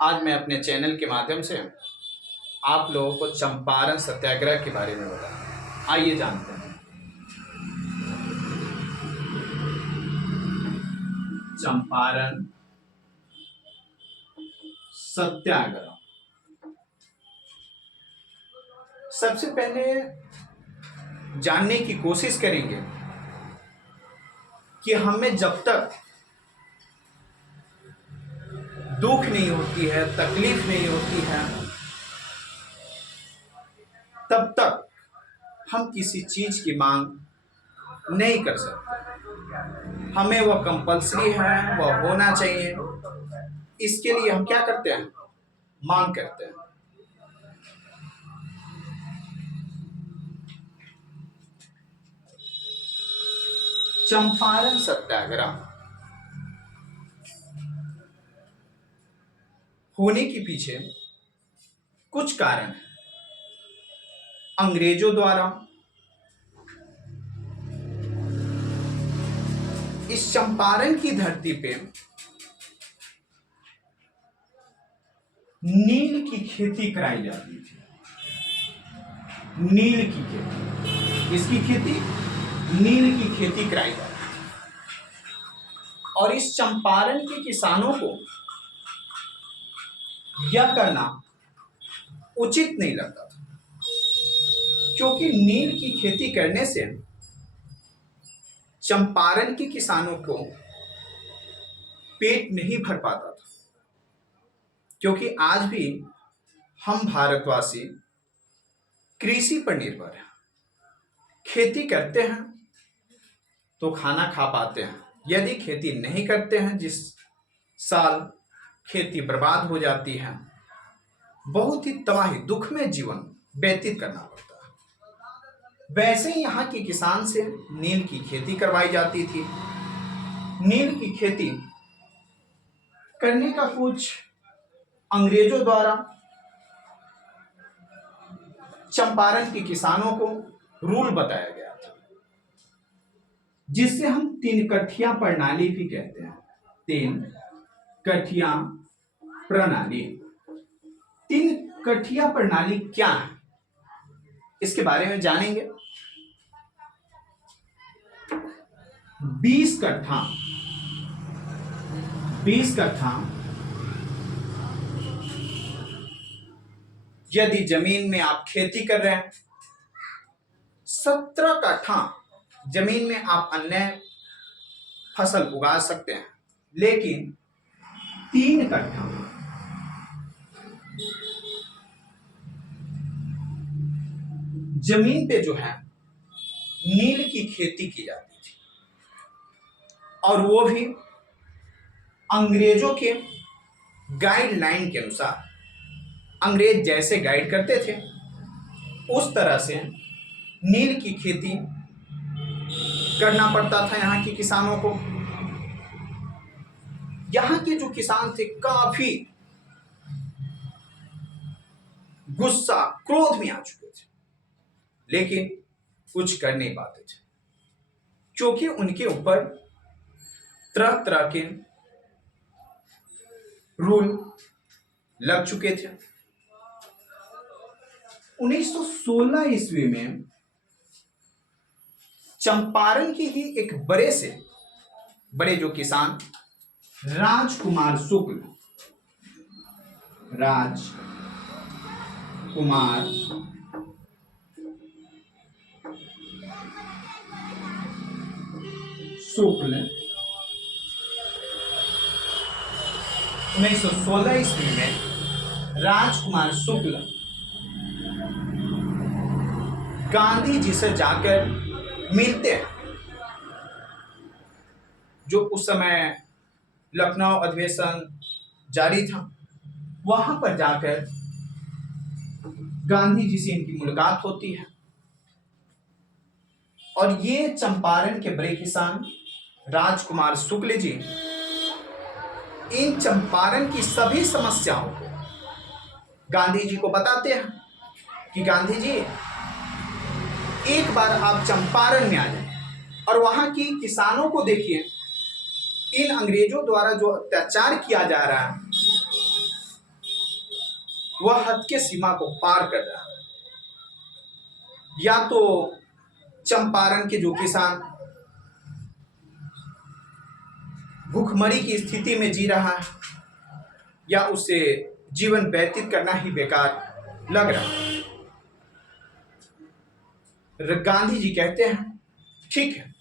आज मैं अपने चैनल के माध्यम से आप लोगों को चंपारण सत्याग्रह के बारे में बताऊंगा। आइए जानते हैं। चंपारण सत्याग्रह। सबसे पहले जानने की कोशिश करेंगे कि हमें जब तक दुख नहीं होती है, तकलीफ नहीं होती है, तब तक हम किसी चीज की मांग नहीं कर सकते। हमें वह कंपल्सरी है, वह होना चाहिए। इसके लिए हम क्या करते हैं? मांग करते हैं। चंपारण सत्याग्रह होने के पीछे कुछ कारण है। अंग्रेजों द्वारा इस चंपारण की धरती पे नील की खेती कराई जाती थी। नील की खेती, इसकी खेती, नील की खेती कराई जाती थी। और इस चंपारण के किसानों को यह करना उचित नहीं लगता था, क्योंकि नील की खेती करने से चंपारण के किसानों को पेट नहीं भर पाता था। क्योंकि आज भी हम भारतवासी कृषि पर निर्भर हैं। खेती करते हैं तो खाना खा पाते हैं। यदि खेती नहीं करते हैं, जिस साल खेती बर्बाद हो जाती है, बहुत ही तबाही, दुख में जीवन व्यतीत करना पड़ता है। वैसे ही यहाँ के किसान से नील की खेती करवाई जाती थी। नील की खेती करने का कुछ अंग्रेजों द्वारा चंपारण के किसानों को रूल बताया गया था, जिससे हम तीन कठिया प्रणाली भी कहते हैं। तीन कठिया प्रणाली। तीन कठिया प्रणाली क्या है, इसके बारे में जानेंगे। 20 कट्ठा, 20 कट्ठा यदि जमीन में आप खेती कर रहे हैं, 17 कट्ठा जमीन में आप अन्य फसल उगा सकते हैं। लेकिन 3 कट्ठा जमीन पे जो है नील की खेती की जाती थी, और वो भी अंग्रेजों के गाइडलाइन के अनुसार। अंग्रेज जैसे गाइड करते थे, उस तरह से नील की खेती करना पड़ता था यहाँ के किसानों को। यहाँ के जो किसान थे काफी गुस्सा, क्रोध में आ चुके थे, लेकिन कुछ कर नहीं पाते थे, क्योंकि उनके ऊपर तरह तरह के रूल लग चुके थे। 1916 ईस्वी में चंपारण की ही एक बड़े जो किसान राजकुमार शुक्ल, राजकुमार शुक्ल 1916 ईस्वी में राजकुमार शुक्ल गांधी जी से जाकर मिलते हैं। जो उस समय लखनऊ अधिवेशन जारी था, वहां पर जाकर गांधी जी से इनकी मुलाकात होती है। और ये चंपारण के बड़े किसान राजकुमार शुक्ल जी इन चंपारण की सभी समस्याओं को गांधी जी को बताते हैं कि गांधी जी, एक बार आप चंपारण में आ जाए और वहां की किसानों को देखिए। इन अंग्रेजों द्वारा जो अत्याचार किया जा रहा है, वह हद के सीमा को पार कर रहा है। या तो चंपारण के जो किसान भूखमरी की स्थिति में जी रहा है, या उसे जीवन व्यतीत करना ही बेकार लग रहा है। गांधी जी कहते हैं ठीक है,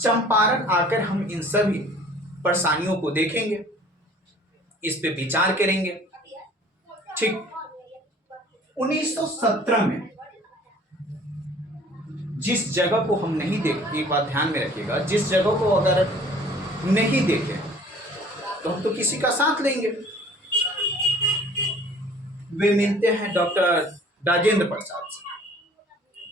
चंपारण आकर हम इन सभी परेशानियों को देखेंगे, इस पे विचार करेंगे। ठीक 1917 में जिस जगह को हम नहीं देख, एक बात ध्यान में रखिएगा, जिस जगह को अगर नहीं देखे तो हम तो किसी का साथ लेंगे। वे मिलते हैं डॉक्टर राजेंद्र प्रसाद से।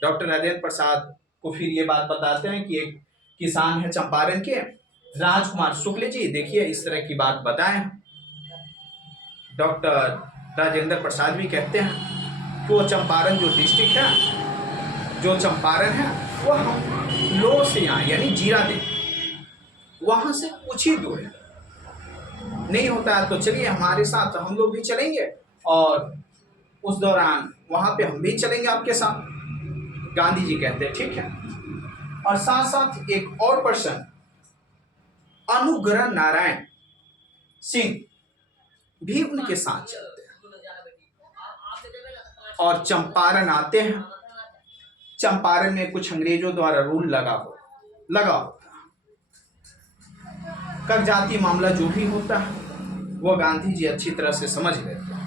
डॉक्टर राजेंद्र प्रसाद को फिर ये बात बताते हैं कि एक किसान है चंपारण के, राजकुमार शुक्ल जी, देखिए इस तरह की बात बताएं। डॉक्टर राजेंद्र प्रसाद भी कहते हैं कि वो चंपारण जो डिस्ट्रिक्ट है, जो चंपारण है, वह हम लो से यहाँ यानी जीरा दे वहां से कुछ ही दूर है। नहीं होता है तो चलिए हमारे साथ, हम लोग भी चलेंगे और उस दौरान वहां पे हम भी चलेंगे आपके साथ। गांधी जी कहते हैं ठीक है। और साथ साथ एक और पर्सन अनुग्रह नारायण सिंह भी उनके साथ चलते हैं और चंपारण आते हैं। चंपारण में कुछ अंग्रेजों द्वारा रूल लगा होता है। कागजाती मामला जो भी होता है वो गांधी जी अच्छी तरह से समझ लेते हैं।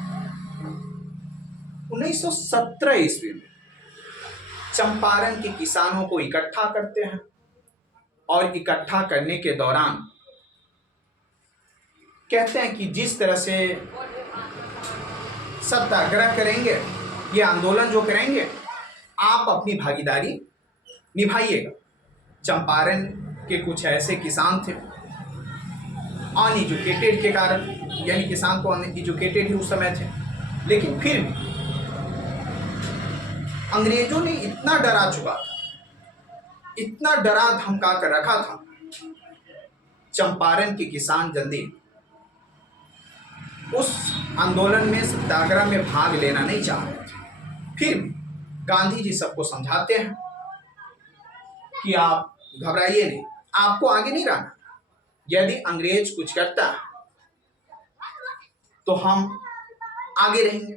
1917 ईस्वी में चंपारण के किसानों को इकट्ठा करते हैं और इकट्ठा करने के दौरान कहते हैं कि जिस तरह से सत्याग्रह करेंगे, ये आंदोलन जो करेंगे, आप अपनी भागीदारी निभाइएगा। चंपारण के कुछ ऐसे किसान थे अनएजुकेटेड के कारण, यानी किसान तो अनएजुकेटेड ही उस समय थे, लेकिन फिर भी अंग्रेजों ने इतना डरा चुका था, इतना डरा धमका कर रखा था। चंपारण के किसान जल्दी उस आंदोलन में, सत्याग्रह में भाग लेना नहीं चाह रहे थे। फिर गांधी जी सबको समझाते हैं कि आप घबराइए नहीं, आपको आगे नहीं रहना। यदि अंग्रेज कुछ करता है तो हम आगे रहेंगे,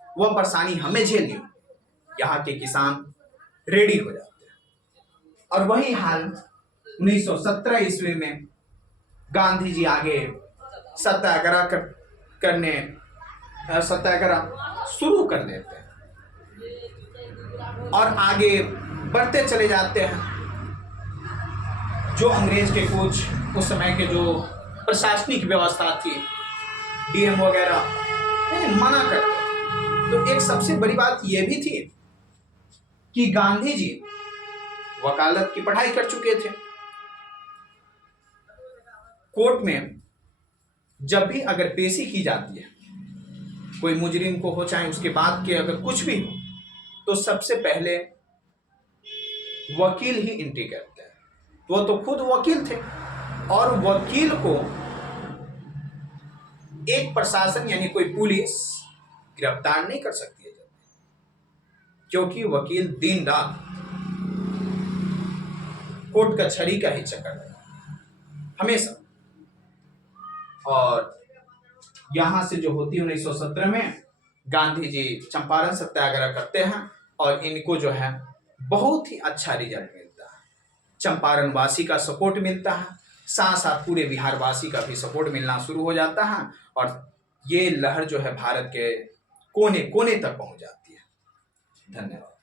वह परेशानी हमें झेलनी होगी। यहाँ के किसान रेडी हो जाते हैं और वही हाल 1917 ईस्वी में गांधी जी आगे सत्याग्रह शुरू कर देते हैं और आगे बढ़ते चले जाते हैं। जो अंग्रेज के कुछ उस समय के जो प्रशासनिक व्यवस्था थी, डीएम वगैरह मना करते। तो एक सबसे बड़ी बात यह भी थी कि गांधी जी वकालत की पढ़ाई कर चुके थे। कोर्ट में जब भी अगर पेशी की जाती है, कोई मुजरिम को हो, चाहे उसके बाद के अगर कुछ भी हो, तो सबसे पहले वकील ही एंट्री करते हैं। वो तो खुद वकील थे और वकील को एक प्रशासन यानी कोई पुलिस गिरफ्तार नहीं कर सकती है, क्योंकि वकील दिन रात कोर्ट कचहरी का ही चक्कर है हमेशा। और यहां से जो होती है 1917 में गांधी जी चंपारण सत्याग्रह करते हैं और इनको जो है बहुत ही अच्छा रिजल्ट मिलता है। चंपारण वासी का सपोर्ट मिलता है, साथ साथ पूरे बिहार वासी का भी सपोर्ट मिलना शुरू हो जाता है और ये लहर जो है भारत के कोने कोने तक पहुंच जाती है। धन्यवाद।